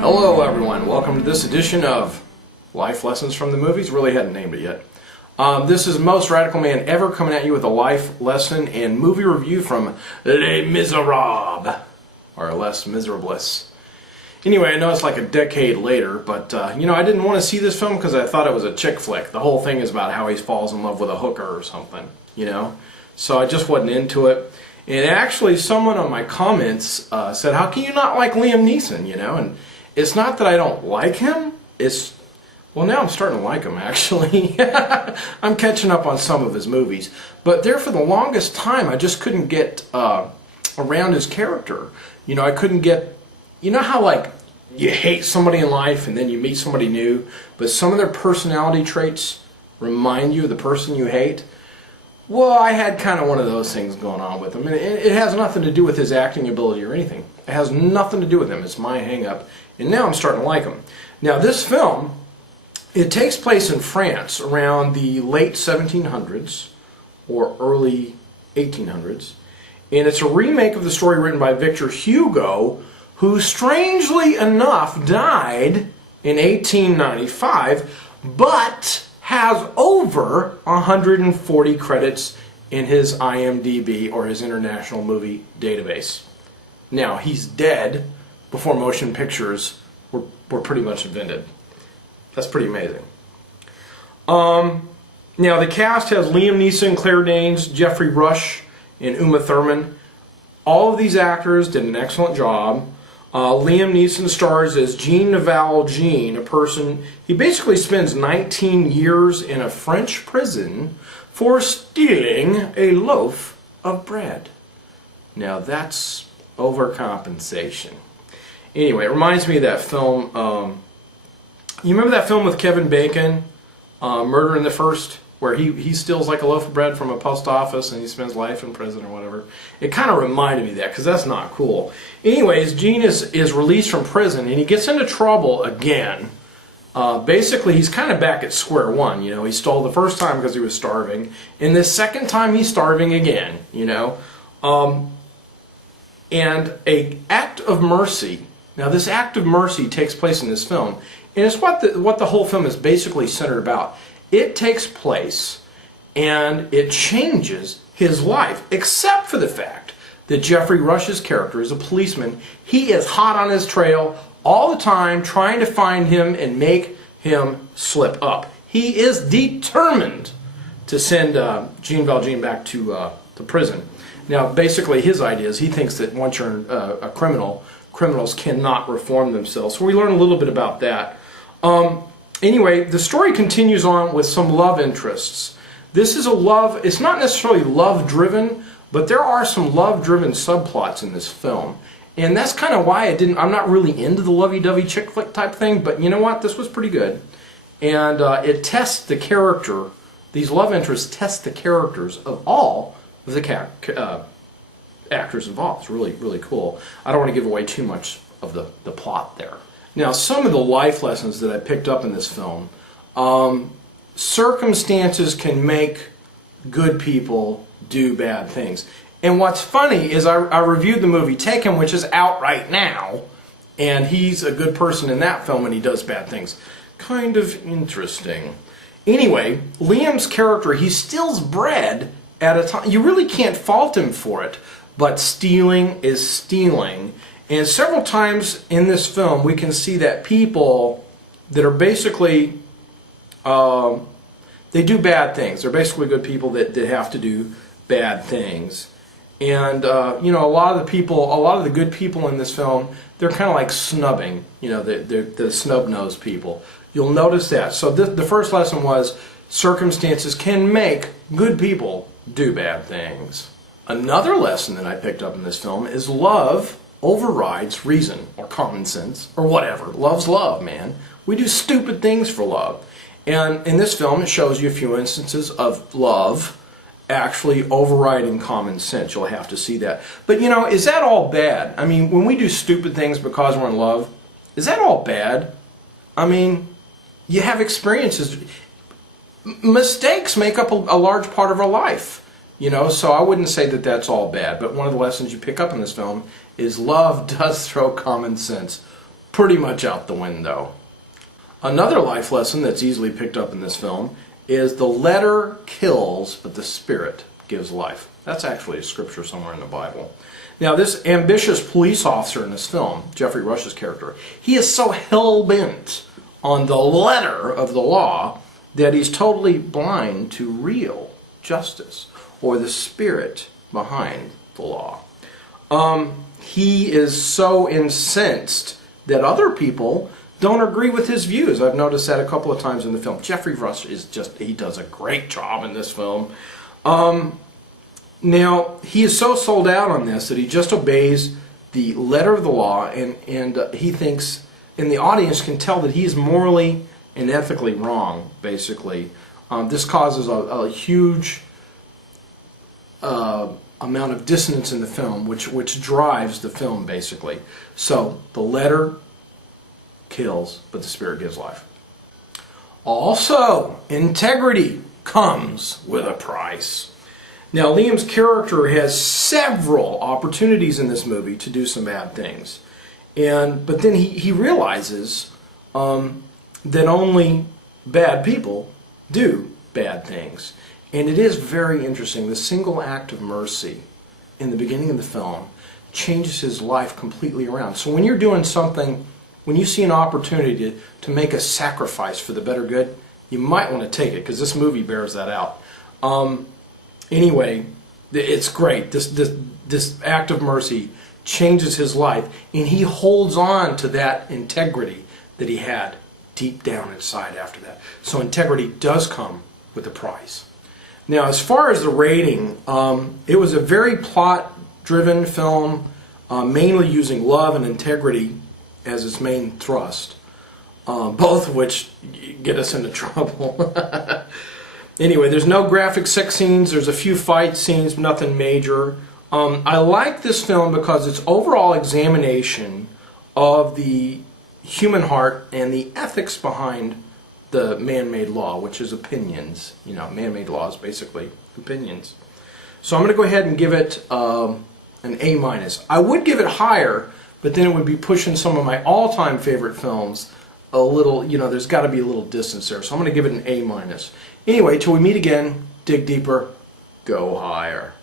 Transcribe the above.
Hello everyone, welcome to this edition of Life Lessons from the Movies. Really hadn't named it yet. This is the most radical man ever coming at you with a life lesson and movie review from Les Miserables, or Les Miserables. Anyway, I know it's like a decade later, but I didn't want to see this film because I thought it was a chick flick. The whole thing is about how he falls in love with a hooker or something, So I just wasn't into it. And actually, someone on my comments said, how can you not like Liam Neeson, And it's not that I don't like him, well, now I'm starting to like him, actually. I'm catching up on some of his movies. But there for the longest time, I just couldn't get around his character. I couldn't get... You know how, like, you hate somebody in life and then you meet somebody new, but some of their personality traits remind you of the person you hate? Well, I had kind of one of those things going on with him. And it has nothing to do with his acting ability or anything. It has nothing to do with him. It's my hang-up. And now I'm starting to like him. Now, this film, it takes place in France around the late 1700s or early 1800s. And it's a remake of the story written by Victor Hugo, who strangely enough died in 1895, but has over 140 credits in his IMDb, or his International Movie Database. Now, he's dead before motion pictures were pretty much invented. That's pretty amazing. Now, the cast has Liam Neeson, Claire Danes, Geoffrey Rush, and Uma Thurman. All of these actors did an excellent job. Liam Neeson stars as Jean Valjean, a person... He basically spends 19 years in a French prison for stealing a loaf of bread. Now, that's overcompensation. Anyway, it reminds me of that film... you remember that film with Kevin Bacon, Murder in the First, where he steals like a loaf of bread from a post office and he spends life in prison or whatever? It kind of reminded me of that, because that's not cool. Anyways, Gene is released from prison and he gets into trouble again. Basically, he's kind of back at square one. He stole the first time because he was starving, and the second time he's starving again. And an act of mercy. Now, this act of mercy takes place in this film, and it's what the whole film is basically centered about. It takes place, and it changes his life, except for the fact that Geoffrey Rush's character is a policeman. He is hot on his trail all the time, trying to find him and make him slip up. He is determined to send Jean Valjean back to prison. Now, basically, his idea is he thinks that once you're a criminal, criminals cannot reform themselves. So we learn a little bit about that. Anyway, the story continues on with some love interests. This is it's not necessarily love-driven, but there are some love-driven subplots in this film. And that's kind of why I'm not really into the lovey-dovey chick flick type thing, but you know what? This was pretty good. And it tests the character, these love interests test the characters of all of the actors involved. It's really, really cool. I don't want to give away too much of the plot there. Now, some of the life lessons that I picked up in this film, circumstances can make good people do bad things. And what's funny is I reviewed the movie Taken, which is out right now, and he's a good person in that film and he does bad things. Kind of interesting. Anyway, Liam's character, he steals bread at a time. You really can't fault him for it, but stealing is stealing. And several times in this film, we can see that people that are basically, they do bad things. They're basically good people that have to do bad things. And, a lot of the good people in this film, they're kind of like snubbing, the snub-nosed people. You'll notice that. So the first lesson was circumstances can make good people do bad things. Another lesson that I picked up in this film is love overrides reason or common sense or whatever. Love's love, man. We do stupid things for love. And in this film, it shows you a few instances of love actually overriding common sense. You'll have to see that. But is that all bad? I mean, when we do stupid things because we're in love, is that all bad? I mean, you have experiences. Mistakes make up a large part of our life. So I wouldn't say that that's all bad. But one of the lessons you pick up in this film is love does throw common sense pretty much out the window. Another life lesson that's easily picked up in this film is the letter kills, but the spirit gives life. That's actually a scripture somewhere in the Bible. Now, this ambitious police officer in this film, Geoffrey Rush's character, he is so hell-bent on the letter of the law that he's totally blind to real justice or the spirit behind the law. He is so incensed that other people don't agree with his views. I've noticed that a couple of times in the film. Geoffrey Rush he does a great job in this film. Now, he is so sold out on this that he just obeys the letter of the law, and he thinks, and the audience can tell that he's morally and ethically wrong, basically. This causes a huge amount of dissonance in the film, which drives the film, basically. So, the letter kills, but the spirit gives life. Also, integrity comes with a price. Now, Liam's character has several opportunities in this movie to do some bad things. But then he realizes that only bad people do bad things. And it is very interesting. The single act of mercy in the beginning of the film changes his life completely around. So when you're doing something, when you see an opportunity to make a sacrifice for the better good, you might want to take it, because this movie bears that out. Anyway, it's great. This act of mercy changes his life, and he holds on to that integrity that he had deep down inside after that. So integrity does come with a price. Now, as far as the rating, it was a very plot-driven film, mainly using love and integrity as its main thrust, both of which get us into trouble. Anyway, there's no graphic sex scenes. There's a few fight scenes, nothing major. I like this film because its overall examination of the human heart and the ethics behind the man-made law, which is opinions. You know, man-made law is basically opinions. So I'm going to go ahead and give it an A-. I would give it higher, but then it would be pushing some of my all-time favorite films a little, there's got to be a little distance there. So I'm going to give it an A-. Anyway, till we meet again, dig deeper, go higher.